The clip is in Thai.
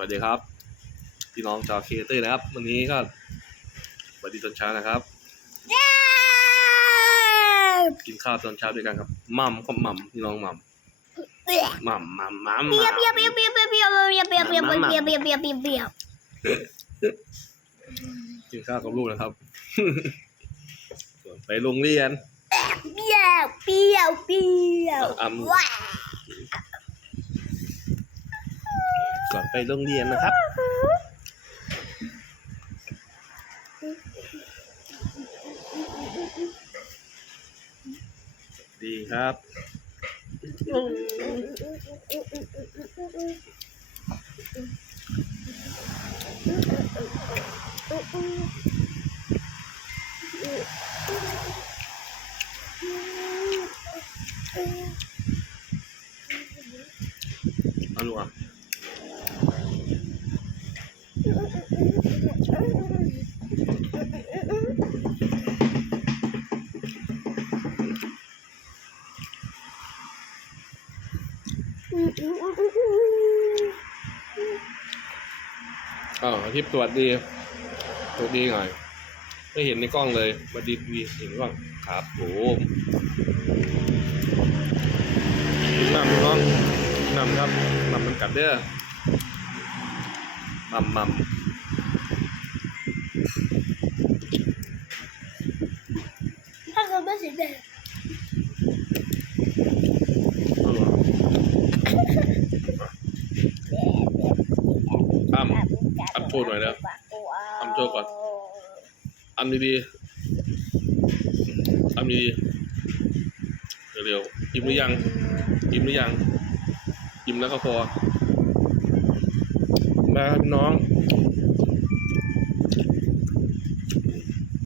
วัสดีครับ พี่น้องชาวเคเตอร์นะครับ วันนี้ก็สวัสดีตอนเช้านะครับเย้กินข้าวตอนเช้าด้วยกันครับหม่ำก็หม่ำพี่น้องหม่ำหม่ำหม่ำหม่ำหเปียม่ำเปียเปียเปียเปียเปียเปียเปียเปียเปียเปียเปียเปียเปียเปียเปียกินข้าวกับลูกนะครับส่วนไปโรงเรียนเปียเปียเปียอ่ำว้า ก่อนไปโรงเรียนนะครับ ดีครับเอาลูก อะอ้าวทิตย์สวัสดีสวัสดีหน่อย ไม่เห็นในกล้องเลยสวัสดีมีเห็นกล้องครับโอ้นำน้องนำครับนำมันกัดเด้อ มัมมัมถ้าเกิดไม่สีแดงเอาเหรออ้ำอัดโชว์หน่อยแล้วอัดโชว์ก่อนอันดีๆอันดีๆเร็วๆอิ่มหรือยังอิ่มหรือยังอิ่มแล้วก็พอ แล้วน้อง